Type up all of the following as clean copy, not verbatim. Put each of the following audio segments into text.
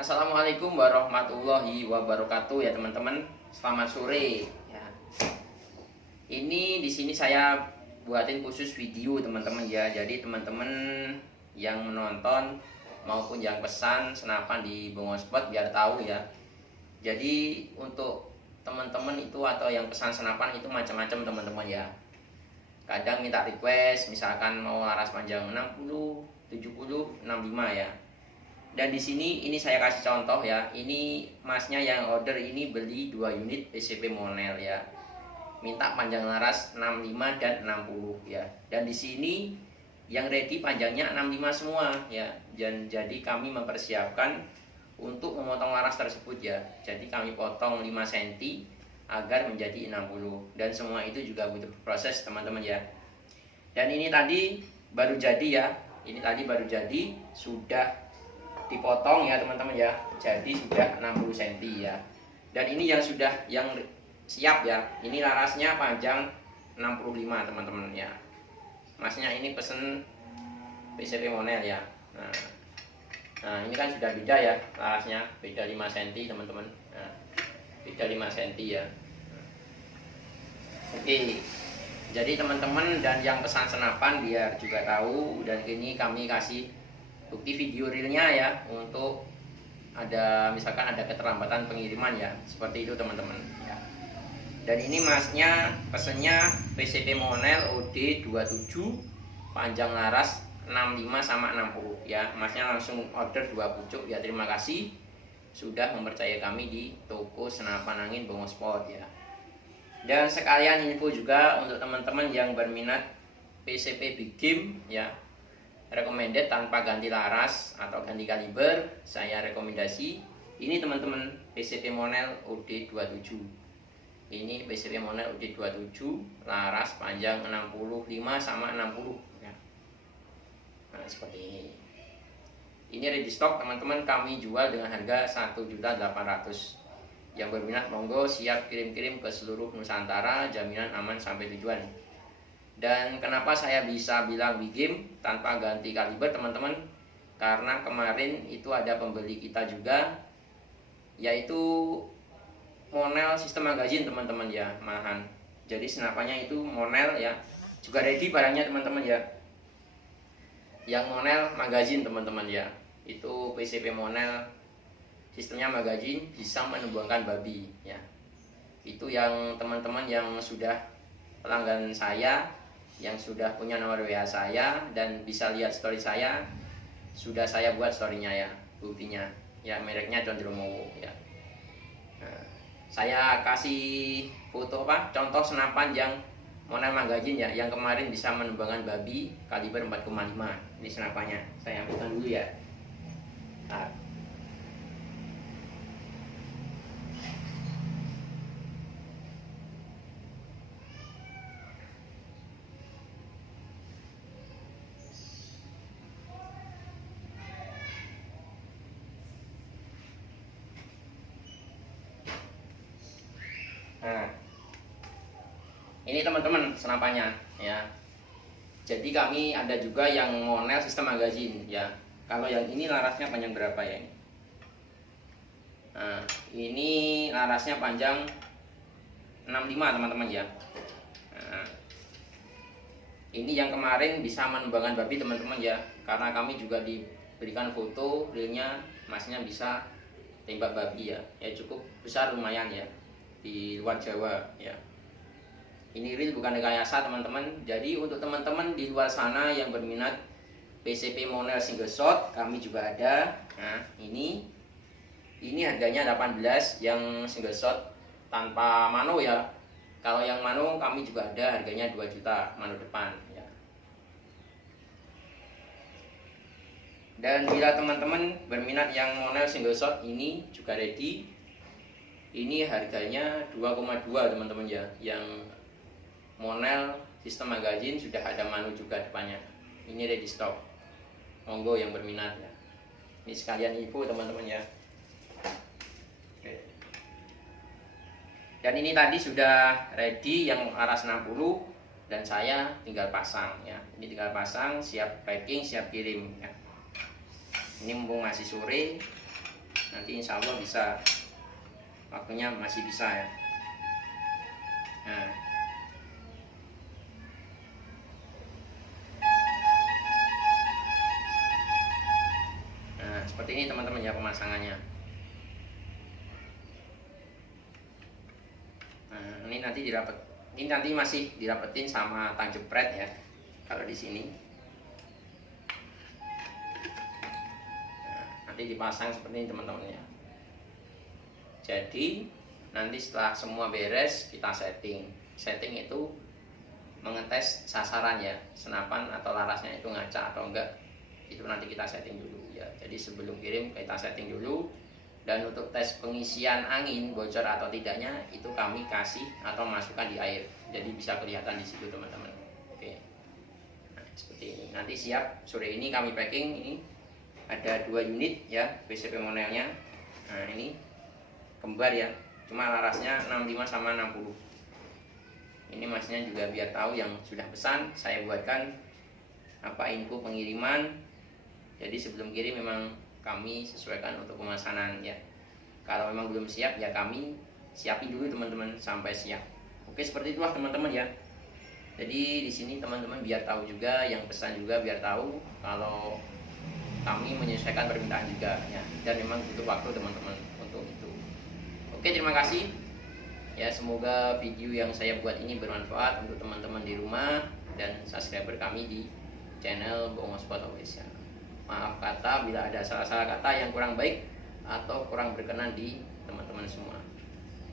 Assalamualaikum warahmatullahi wabarakatuh ya teman-teman. Selamat sore ya. Ini di sini saya buatin khusus video teman-teman ya. Jadi teman-teman yang menonton maupun yang pesan senapan di Bongospot biar tahu ya. Jadi untuk teman-teman itu atau yang pesan senapan itu macam-macam teman-teman ya. Kadang minta request misalkan mau laras panjang 60, 70, 65 ya. Dan di sini ini saya kasih contoh ya. Ini masnya yang order ini beli 2 unit PCP Monel ya. Minta panjang laras 65 dan 60 ya. Dan di sini yang ready panjangnya 65 semua ya. Dan jadi kami mempersiapkan untuk memotong laras tersebut ya. Jadi kami potong 5 cm agar menjadi 60. Dan semua itu juga butuh proses teman-teman ya. Dan ini tadi baru jadi ya. Ini tadi baru jadi, sudah dipotong ya teman-teman ya. Jadi sudah 60 cm ya. Dan ini yang sudah yang siap ya. Ini larasnya panjang 65 teman-teman ya. Masnya ini pesen PCP Monel ya. Nah ini kan sudah beda ya larasnya, beda 5 cm teman-teman. Nah, beda 5 cm ya. Oke. Jadi teman-teman dan yang pesan senapan biar juga tahu, dan ini kami kasih bukti video realnya ya, untuk ada misalkan ada keterlambatan pengiriman ya, seperti itu teman-teman ya. Dan ini masnya pesennya PCP Monel OD27 panjang laras 65 sama 60 ya. Masnya langsung order 2 pucuk ya. Terima kasih sudah mempercayai kami di toko senapan angin Bongospot ya. Dan sekalian info juga untuk teman-teman yang berminat PCP Big Game ya, recommended tanpa ganti laras atau ganti kaliber, saya rekomendasi ini teman-teman, PCP Monel OD27. Ini PCP Monel OD27 laras panjang 65 sama 60 ya. Nah seperti ini. Ini ready stock teman-teman, kami jual dengan harga 1.800.000. Yang berminat monggo siap kirim-kirim ke seluruh Nusantara, jaminan aman sampai tujuan. Dan kenapa saya bisa bilang big game tanpa ganti kaliber teman-teman, karena kemarin itu ada pembeli kita juga, yaitu Monel sistem magazine teman-teman ya, malahan. Jadi senapannya itu Monel ya, juga ready barangnya teman-teman ya. Yang Monel magazine teman-teman ya, itu PCP Monel sistemnya magazine, bisa menerbangkan babi ya. Itu yang teman-teman yang sudah pelanggan saya, yang sudah punya nomor WA saya dan bisa lihat story saya, sudah saya buat storynya ya, buktinya ya, mereknya Condromowo ya. Nah, saya kasih foto contoh senapan yang Monel magazine ya, yang kemarin bisa menembangkan babi kaliber 4,5. Ini senapannya, saya ambilkan dulu ya. Nah, Nah, ini teman-teman senapannya ya. Jadi kami ada juga yang Monel sistem magazine ya. Kalau yang ini larasnya panjang berapa ya? Nah, ini larasnya panjang 65 teman-teman ya. Nah, ini yang kemarin bisa menembangkan babi teman-teman ya. Karena kami juga diberikan foto realnya, masnya bisa tembak babi ya. Ya cukup besar lumayan ya, di luar Jawa ya. Ini real bukan rekayasa teman-teman. Jadi untuk teman-teman di luar sana yang berminat PCP Monel single shot, kami juga ada. Nah ini harganya 18 yang single shot tanpa mano ya. Kalau yang mano kami juga ada, harganya 2 juta mano depan ya. Dan bila teman-teman berminat yang Monel single shot, ini juga ready. Ini harganya 2,2 teman-teman ya. Yang Monel sistem magazine sudah ada manu juga depannya. Ini ready stock. Monggo yang berminat ya. Ini sekalian info teman-teman ya. Oke. Dan ini tadi sudah ready yang laras 60 dan saya tinggal pasang ya. Ini tinggal pasang, siap packing, siap kirim ya. Ini mumpung masih sore, nanti insya Allah bisa, waktunya masih bisa ya. Nah, seperti ini teman-teman ya pemasangannya. Nah, ini nanti masih dirapetin sama tang jepret ya. Kalau di sini, nah, nanti dipasang seperti ini teman-teman ya. Jadi nanti setelah semua beres kita setting. Setting itu mengetes sasaran ya, senapan atau larasnya itu ngaca atau enggak. Itu nanti kita setting dulu ya. Jadi sebelum kirim kita setting dulu. Dan untuk tes pengisian angin bocor atau tidaknya itu kami kasih atau masukkan di air. Jadi bisa kelihatan di situ teman-teman. Oke. Nah, seperti ini. Nanti siap sore ini kami packing. Ini ada 2 unit ya PCP monelnya. Nah, ini kembar ya. Cuma larasnya 65 sama 60. Ini masnya juga biar tahu yang sudah pesan saya buatkan apa info pengiriman. Jadi sebelum kirim memang kami sesuaikan untuk pemesanan ya. Kalau memang belum siap ya kami siapin dulu teman-teman sampai siap. Oke, seperti itulah teman-teman ya. Jadi di sini teman-teman biar tahu juga, yang pesan juga biar tahu kalau kami menyesuaikan permintaan juga ya. Dan memang butuh waktu teman-teman untuk itu. Oke, terima kasih. Ya, semoga video yang saya buat ini bermanfaat untuk teman-teman di rumah dan subscriber kami di channel Bohong Spot Official. Maaf kata bila ada salah-salah kata yang kurang baik atau kurang berkenan di teman-teman semua.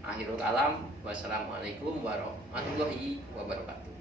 Akhirul kalam, wassalamualaikum warahmatullahi wabarakatuh.